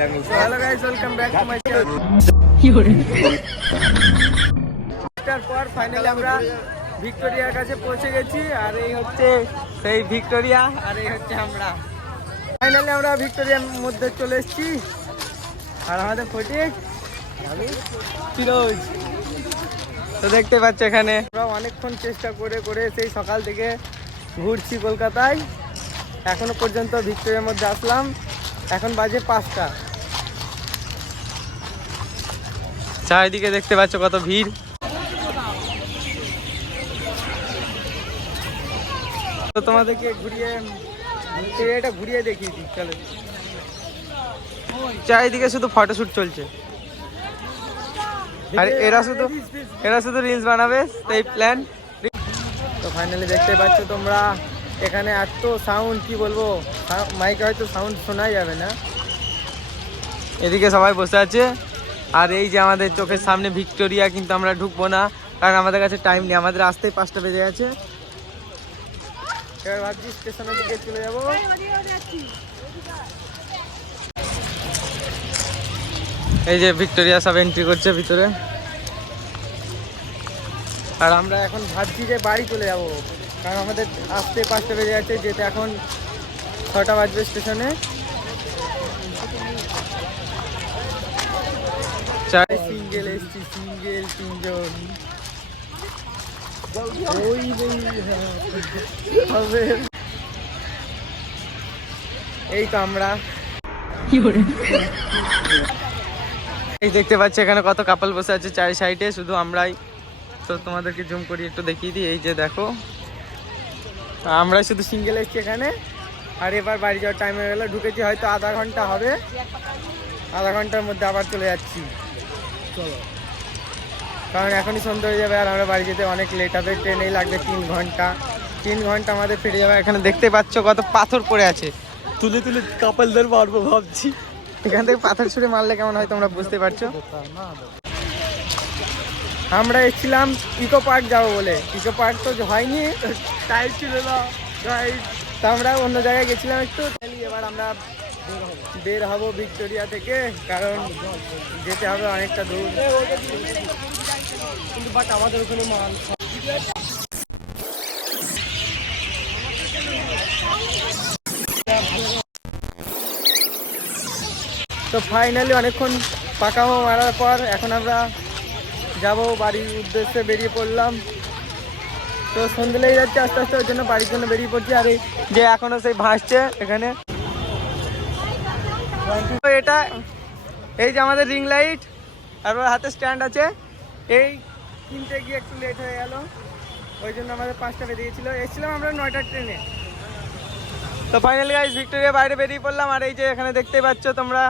Hello guys, welcome back to my channel. পর finally আমরা ভিক্টোরিয়ার কাছে পৌঁছে গেছি। আর এই হচ্ছে সেই ভিক্টোরিয়া, আর এই হচ্ছে আমরা। ফাইনালি আমরা ভিক্টোরিয়ার মধ্যে চলে এসেছি। আর আমাদের ফটিক, আমি ফিরোজ। তো দেখতে পাচ্ছ এখানে আমরা অনেকক্ষণ চেষ্টা করে করে সেই সকাল থেকে ঘুরছি কলকাতায়। এখনো পর্যন্ত ভিক্টোরিয়ার মধ্যে আসলাম। এখন বাজে 5টা। চারিদিকে দেখতে পাচ্ছ কত ভিড়। তো তোমাদেরকে ঘুরিয়ে দেখিয়ে দিই, চলো। চারিদিকে শুধু ফটোশুট চলছে, আর এরা শুধু রিলস বানাবে, সেই প্ল্যান। তো ফাইনালি দেখতে পাচ্ছ তোমরা এখানে এত সাউন্ড, কি বলবো, মাইকে হয়তো সাউন্ড শোনাই যাবে না। এদিকে সবাই বসে আছে। আর এই যে আমাদের চোখের সামনে ভিক্টোরিয়া, কিন্তু আমরা ঢুকবো না, কারণ আমাদের কাছে টাইম নেই। আমাদের আসতেই 5টা বেজে গেছে। এবার ভাবছি স্টেশনের দিকে চলে যাবো। এই যে ভিক্টোরিয়া সব এন্ট্রি করছে ভিতরে। আর আমরা এখন ভাবছি যে বাড়ি চলে যাব, কারণ আমাদের আসতে 5টা বেজে যাচ্ছে, যেতে এখন 6টা বাজবে স্টেশনে। চাই সিঙ্গেল এসছি, সিঙ্গেল 3জন। এই তো আমরা। এই দেখতে পাচ্ছি এখানে কত কাপল বসে আছে চারি সাইডে, শুধু আমরাই। তো তোমাদেরকে জুম করি একটু দেখিয়ে দিই। এই যে দেখো, আমরাই শুধু সিঙ্গেল এসছি এখানে। আর এবার বাড়ি যাওয়ার টাইম হয়ে গেলো। ঢুকেছি হয়তো আধা ঘন্টা হবে, আধা ঘন্টার মধ্যে আবার চলে যাচ্ছি। চলো, কারণ এখনই সন্ধ্যা হয়ে যাবে, আর আমরা বাড়ি যেতে অনেক লেট হবে। ট্রেনেই লাগবে 3 ঘন্টা। 3 ঘন্টা আমাদের ফিরে যাবে। এখানে দেখতে পাচ্ছ কত পাথর পড়ে আছে, তুলে তুলে কাপলদের মারবো ভাবছি। এখান থেকে পাথর ছুঁড়ে মারলে কেমন হয় তোমরা বুঝতে পারছো। আমরা এসেছিলাম ইকো পার্ক যাবো বলে, ইকো পার্ক তো হয়নি, টাইম ছিল না। তো আমরা অন্য জায়গায় গেছিলাম একটু। এবার আমরা বের হব ভিক্টোরিয়া থেকে, কারণ যেতে হবে অনেকটা দূর। কিন্তু বাট আমাদের ওখানে মাল। তো ফাইনালি অনেকক্ষণ পাকামো মারার পর এখন আমরা যাব বাড়ির উদ্দেশ্যে, বেরিয়ে পড়লাম। তো সন্ধ্যে লেগে যাচ্ছে আস্তে আস্তে, ওই জন্য বাড়ির জন্য বেরিয়ে পড়ছি। আর এই যে এখনো সেই ভাসছে এখানে, এটা এই যে আমাদের রিং লাইট, আর ওর হাতে স্ট্যান্ড আছে। এই কিনতে গিয়ে একটু লেট হয়ে গেল, ওই জন্য আমাদের 5টা বেজে গেছিলো। এসেছিলাম আমরা 9টার ট্রেনে। তো ফাইনালি গাইস ভিক্টোরিয়া বাইরে বেরিয়ে পড়লাম। আর এই যে এখানে দেখতেই পাচ্ছ তোমরা,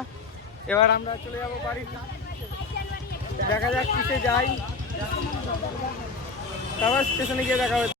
এবার আমরা চলে যাবো বাড়ি। দেখা যাক কিসে যাই, তারপর স্টেশনে গিয়ে দেখা হবে।